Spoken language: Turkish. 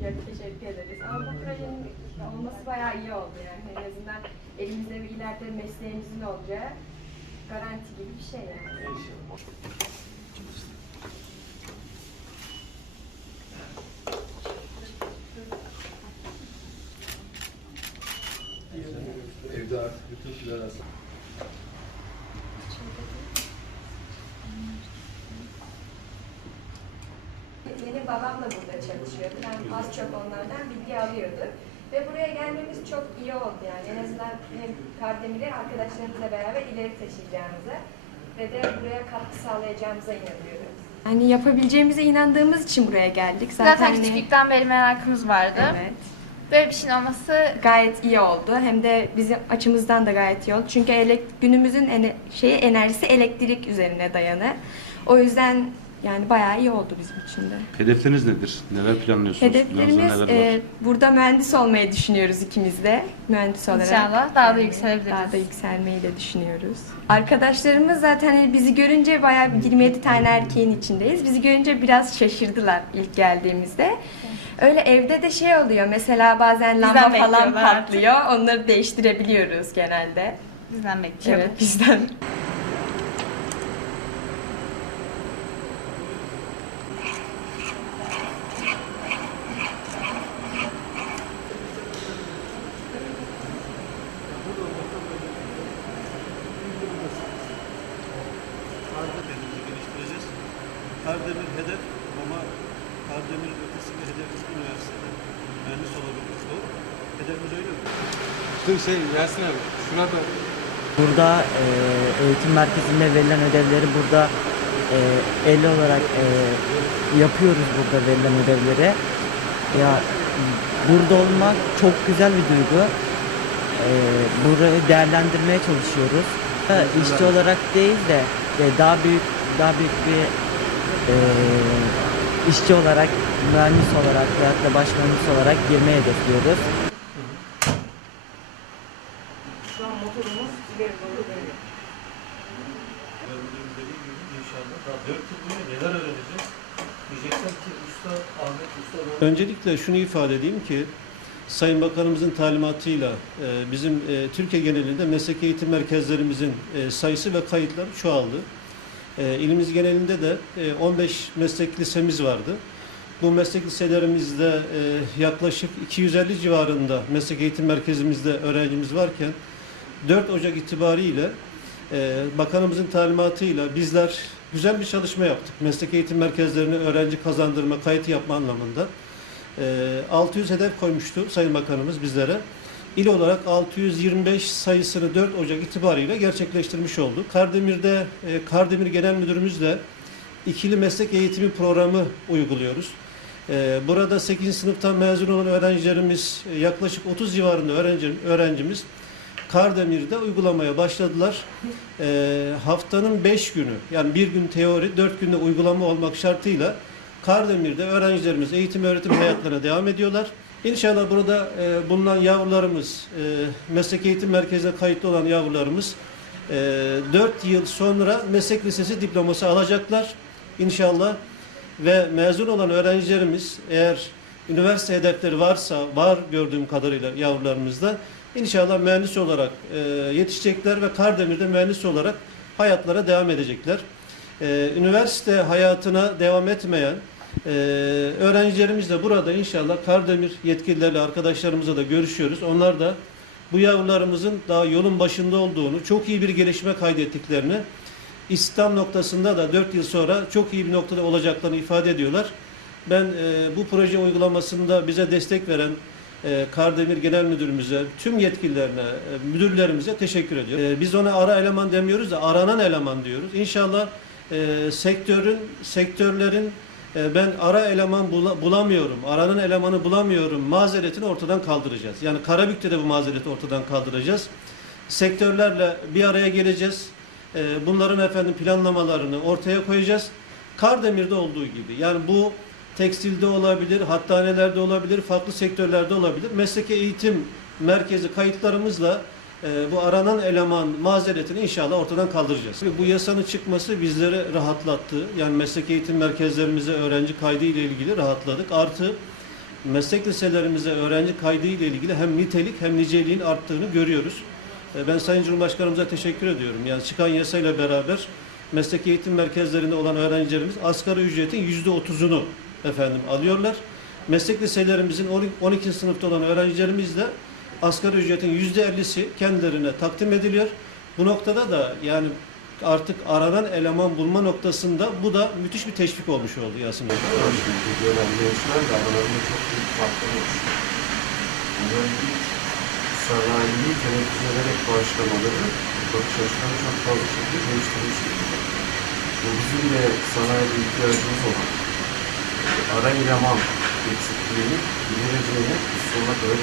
Yok teşekkür ederiz. Ama bu projenin olması bayağı iyi oldu yani. En azından elimizde bir ileride mesleğimizin olacağı garanti gibi bir şey yani. Evde artık bütün filan aslında. Babam da burada çalışıyordu. Ben az çok onlardan bilgi alıyordum. Ve buraya gelmemiz çok iyi oldu yani. En azından hem Kardemir'i arkadaşlarımızla beraber ileri taşıyacağımıza ve de buraya katkı sağlayacağımıza inanıyoruz. Yani yapabileceğimize inandığımız için buraya geldik. Zaten küçüklükten beri merakımız vardı. Evet. Böyle bir şeyin olması Gayet iyi oldu. Hem de bizim açımızdan da gayet iyi oldu. Çünkü elek- günümüzün ene- şeyi enerjisi elektrik üzerine dayanı. O yüzden yani bayağı iyi oldu bizim için de. Hedefleriniz nedir? Neler planlıyorsunuz? Hedeflerimiz Planınızda neler var? e, burada mühendis olmayı düşünüyoruz ikimiz de. Mühendis olarak. İnşallah daha da yükselebiliriz. Daha da yükselmeyi de düşünüyoruz. Arkadaşlarımız zaten hani bizi görünce bayağı bir 27 tane erkeğin içindeyiz. Bizi görünce biraz şaşırdılar ilk geldiğimizde. Öyle evde de şey oluyor mesela bazen lamba Bizden falan bekliyorlar patlıyor. Onları değiştirebiliyoruz genelde. bizden bekliyor. Evet bizden. Kardemir hedef ama Kardemir'in ötesi bir hedefimiz üniversitede. Mühendis olabiliriz. Doğru mu? Hedefimiz öyle mi? Dur şey Yasin abi şurada Burada e, eğitim merkezinde verilen ödevleri burada e, el olarak e, yapıyoruz burada verilen ödevleri. Ya burada olmak çok güzel bir duygu. E, burayı değerlendirmeye çalışıyoruz. Ha, işçi olarak değil de e, daha büyük daha büyük bir e, işçi olarak, mühendis olarak veyahut da baş mühendis olarak girmeyi hedefliyoruz. Gördüğüm dediğim gibi inşallah daha 4 yıl boyunca neler öğreneceğiz? Diyecekler ki usta Ahmet Usta Öncelikle şunu ifade edeyim ki Sayın Bakanımızın talimatıyla e, bizim e, Türkiye genelinde meslek eğitim merkezlerimizin e, sayısı ve kayıtları çoğaldı. E, ilimiz genelinde de e, 15 meslek lisemiz vardı. Bu meslek liselerimizde e, yaklaşık 250 civarında meslek eğitim merkezimizde öğrencimiz varken 4 Ocak itibariyle e, bakanımızın talimatıyla bizler güzel bir çalışma yaptık. Meslek eğitim merkezlerine öğrenci kazandırma, kayıt yapma anlamında. E, 600 hedef koymuştu Sayın Bakanımız bizlere. İl olarak 625 sayısını 4 Ocak itibariyle gerçekleştirmiş oldu. Kardemir'de e, Kardemir Genel Müdürümüzle ikili meslek eğitimi programı uyguluyoruz. Ee, Burada 8. sınıftan mezun olan öğrencilerimiz e, yaklaşık 30 civarında öğrenci, öğrencimiz Kardemir'de uygulamaya başladılar. Ee, haftanın 5 günü yani bir gün teori 4 günde uygulama olmak şartıyla Kardemir'de öğrencilerimiz eğitim öğretim hayatlarına devam ediyorlar. İnşallah burada e, bulunan yavrularımız, e, meslek eğitim merkezine kayıtlı olan yavrularımız e, 4 yıl sonra meslek lisesi diploması alacaklar inşallah ve mezun olan öğrencilerimiz eğer üniversite hedefleri varsa var gördüğüm kadarıyla yavrularımızda inşallah mühendis olarak e, yetişecekler ve Kardemir'de mühendis olarak hayatlara devam edecekler. E, üniversite hayatına devam etmeyen e, öğrencilerimiz de burada inşallah Kardemir yetkililerle arkadaşlarımızla da görüşüyoruz. Onlar da bu yavrularımızın daha yolun başında olduğunu, çok iyi bir gelişme kaydettiklerini İstihdam noktasında da 4 yıl sonra çok iyi bir noktada olacaklarını ifade ediyorlar. Ben e, bu proje uygulamasında bize destek veren e, Kardemir Genel Müdürümüze, tüm yetkililerine, e, müdürlerimize teşekkür ediyorum. E, biz ona ara eleman demiyoruz da aranan eleman diyoruz. İnşallah e, sektörün, sektörlerin e, ben ara eleman bula- bulamıyorum, aranan elemanı bulamıyorum mazeretini ortadan kaldıracağız. Yani Karabük'te de bu mazereti ortadan kaldıracağız. sektörlerle bir araya geleceğiz. Ee, bunların efendim planlamalarını ortaya koyacağız. Kardemir'de olduğu gibi. Yani bu tekstilde olabilir, hattanelerde olabilir, farklı sektörlerde olabilir. Mesleki eğitim merkezi kayıtlarımızla bu aranan eleman mazeretini inşallah ortadan kaldıracağız. Bu yasanın çıkması bizleri rahatlattı. Yani meslek eğitim merkezlerimize öğrenci kaydı ile ilgili rahatladık. Artı meslek liselerimize öğrenci kaydı ile ilgili hem nitelik hem niceliğin arttığını görüyoruz. E, Ben Sayın Cumhurbaşkanımıza teşekkür ediyorum. Yani çıkan yasayla beraber meslek eğitim merkezlerinde olan öğrencilerimiz asgari ücretin yüzde otuzunu efendim alıyorlar. Meslek liselerimizin 12 sınıfta olan öğrencilerimiz de asgari ücretin yüzde ellisi kendilerine takdim ediliyor. Bu noktada da yani artık aranan eleman bulma noktasında bu da müthiş bir teşvik olmuş oldu Yasin Bey. Çünkü gelen gençler de ederek başlamaları bakış açılarını çok fazla şekilde değiştirmiş. Bu bizim de sanayide ihtiyacımız olan ara eleman eksikliğini gidereceğine sonuna kadar